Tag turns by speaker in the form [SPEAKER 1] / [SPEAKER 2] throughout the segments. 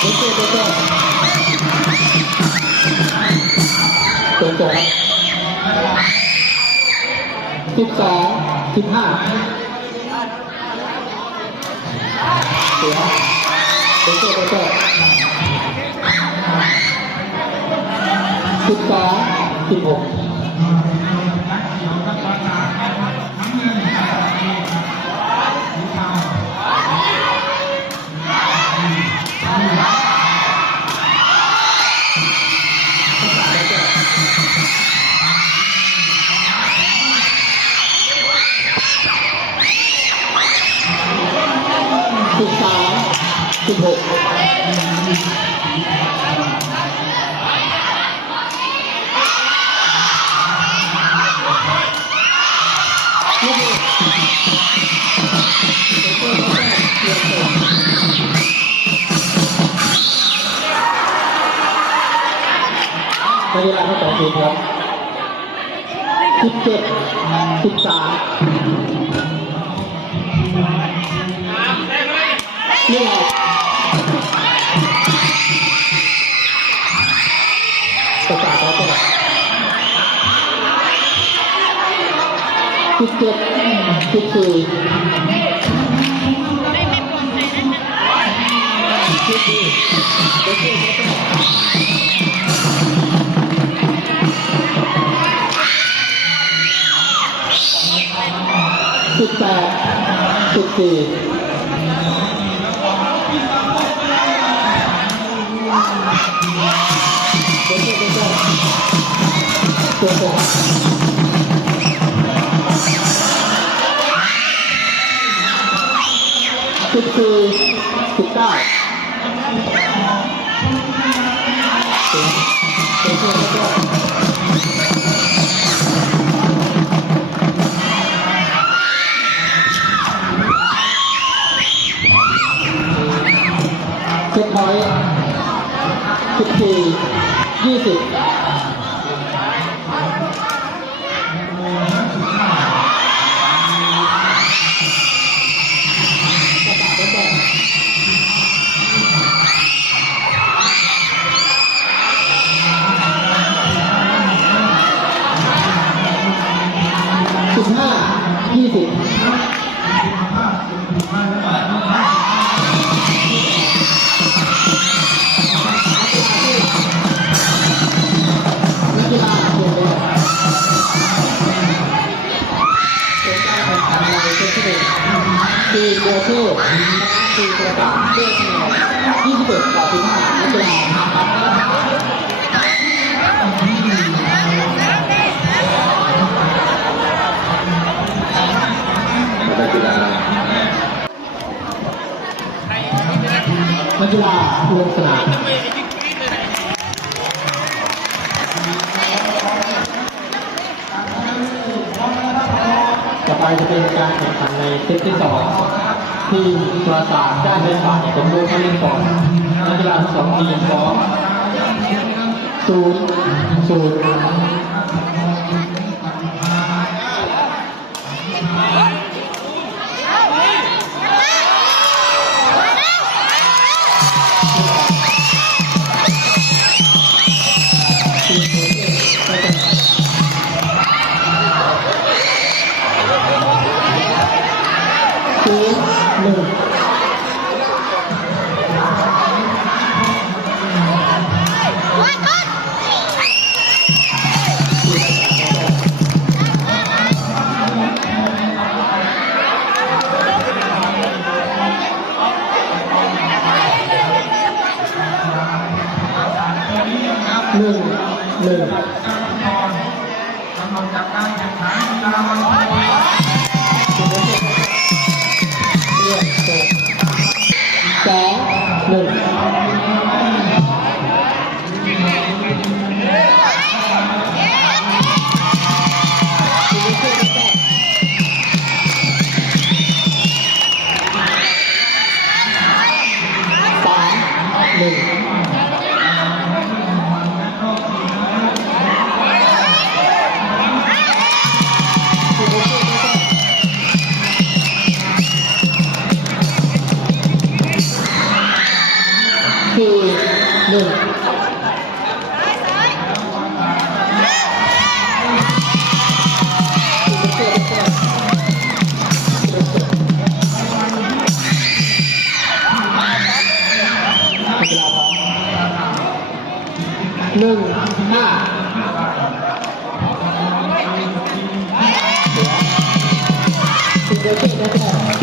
[SPEAKER 1] เด็กเด็กเด็กเด็กตรงตัวสิบสองสิบห้าเสียเด็กเด็กเด็กเด็กสิบสองสิบหก เวลาทั้งสองทีมครับสิบเจ็ดสิบสามนี่งประกาศแล้วก็สิบเจ็ดสิบสี่สิบสี่เดี๋ยวเดี๋ยวเดี๋ย สิบแปดสิบสี่เดี๋ยวเดี๋ยวเดี๋ยวเดี๋ยวเดี๋ยวสิบสี่สิบเก้า นักกีฬาลงสนามต่อไปจะเป็นการแข่งขันในเซตที่สองทีมปราสาทได้เล่นฝ่ายสมบูรณ์เขาเล่นก่อนนักกีฬาสองทีมพร้อมศูนย์ศูนย์ หนึ่งหนึ่งสองหนึ่งสามหนึ่ง นึ่งห้าเดี๋ยวเดี๋ยวเดี๋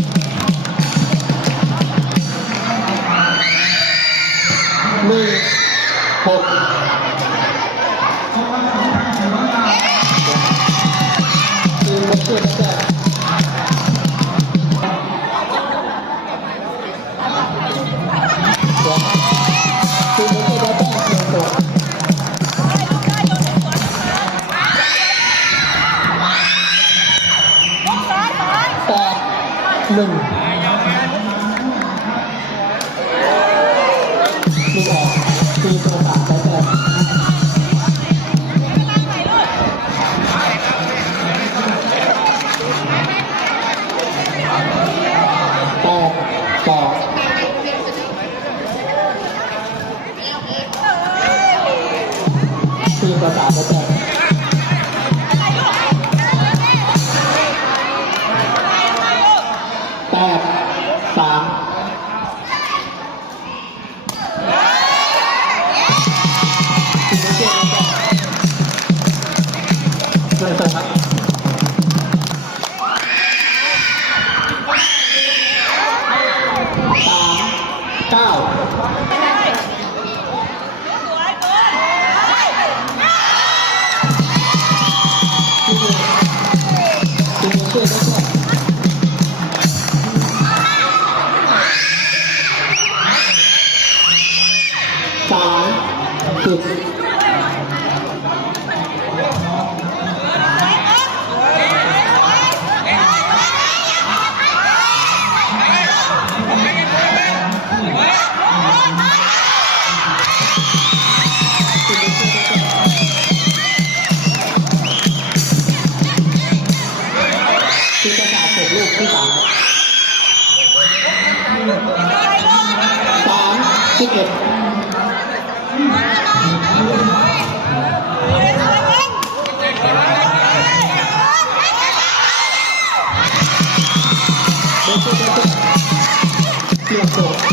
[SPEAKER 1] 谢谢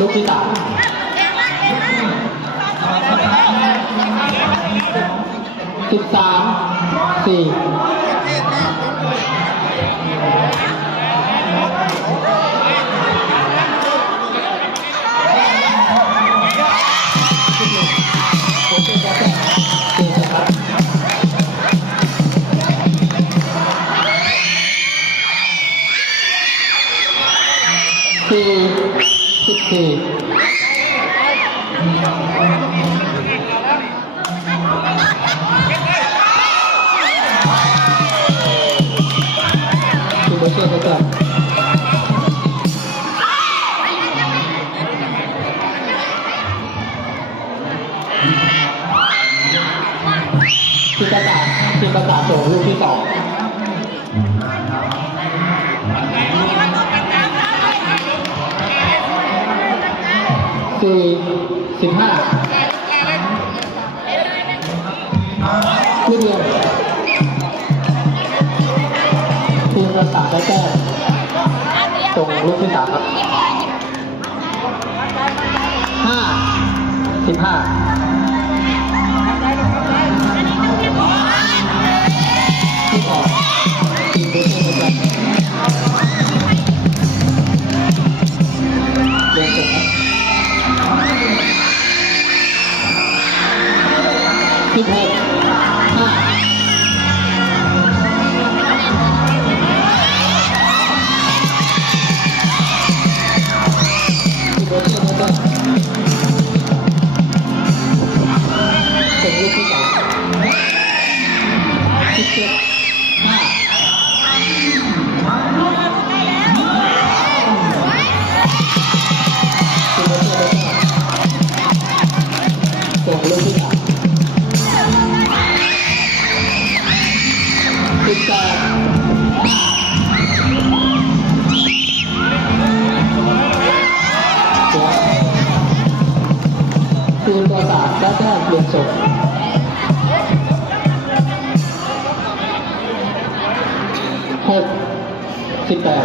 [SPEAKER 1] ลูกที่สามสิบสามสี่คือ สุดคูคุณผู้ชมประกาศคือประกาศส่งรูปที่สอง คือสิบห้าลูกเดียวทีมรักษาได้แต้ตรงลูกที่สามครับห้าสิบห้า แปด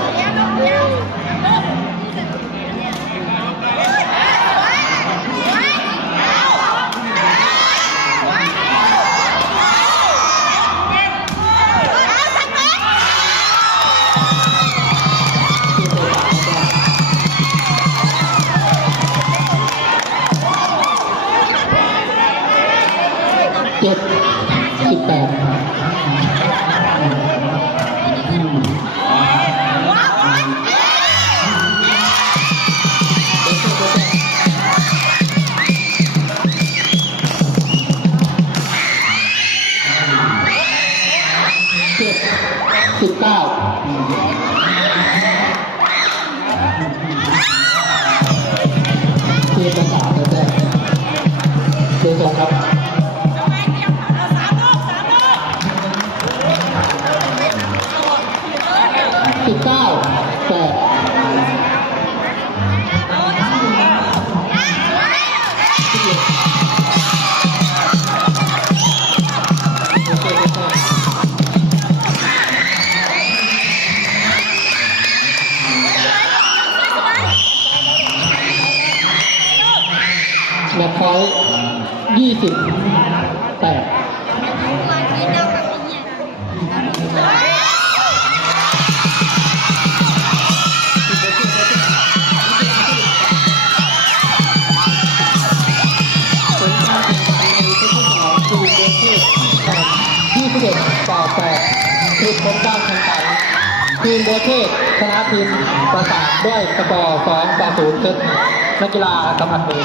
[SPEAKER 1] เจ็ดสิบแปด ๆเดี๋ยวส่งครับสิบเก้าแปดแมตช์พอ ยี่สิบแปดผลการแข่งขันในเซตที่สองคือเดนเทส21ต่อ8คือผลการแข่งขันทีมเดนเทสชนะทีมประสาทด้วยสกอร์2ต่อ0เซตนักกีฬาสัมผัสมือ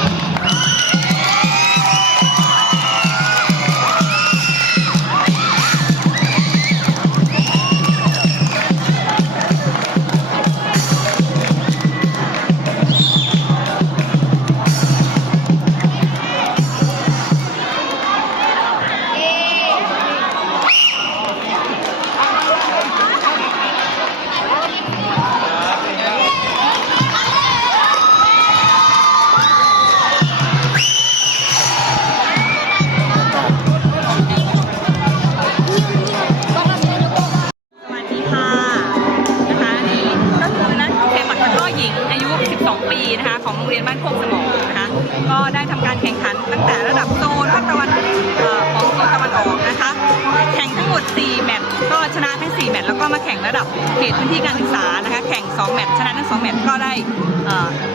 [SPEAKER 2] ตช์ชนะทั้ง2แมตช์ก็ได้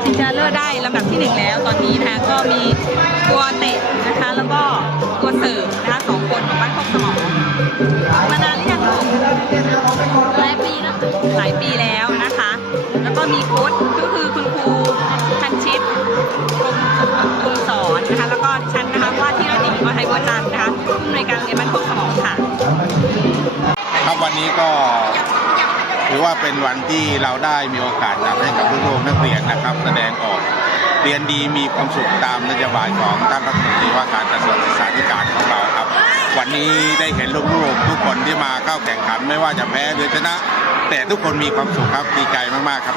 [SPEAKER 2] ชิงชนะเลิศได้ลำดับที่ 1 แล้วตอนนี้นะคะก็มีตัวเตะนะคะแล้วก็ตัวเสิร์ฟนะคะสองคนของบ้านโคกสมองมานานหรือยังลูกหลายปีแล้วหลายปีแล้วนะคะ แล้วก็มีโค้ชก็คือคุณครูทันชิตกรมสอนนะคะแล้วก็ฉันนะคะว่าที่รัตนีวไทยบัวจันนะคะผู้อำนวยการโรงเรียนบ้านโคกสมองค่ะ
[SPEAKER 3] ครับวันนี้ก็ ถือว่าเป็นวันที่เราได้มีโอกาสจัดให้กับผู้ชมนักเรียนนะครับ แสดงออกเรียนดีมีความสุขตามนโยบายของท่านรัฐมนตรีว่าการกระทรวงศึกษาธิการของเราครับ วันนี้ได้เห็นลูกๆทุกคนที่มาเข้าแข่งขันไม่ว่าจะแพ้หรือชนะ แต่ทุกคนมีความสุขครับดีใจมากๆครับ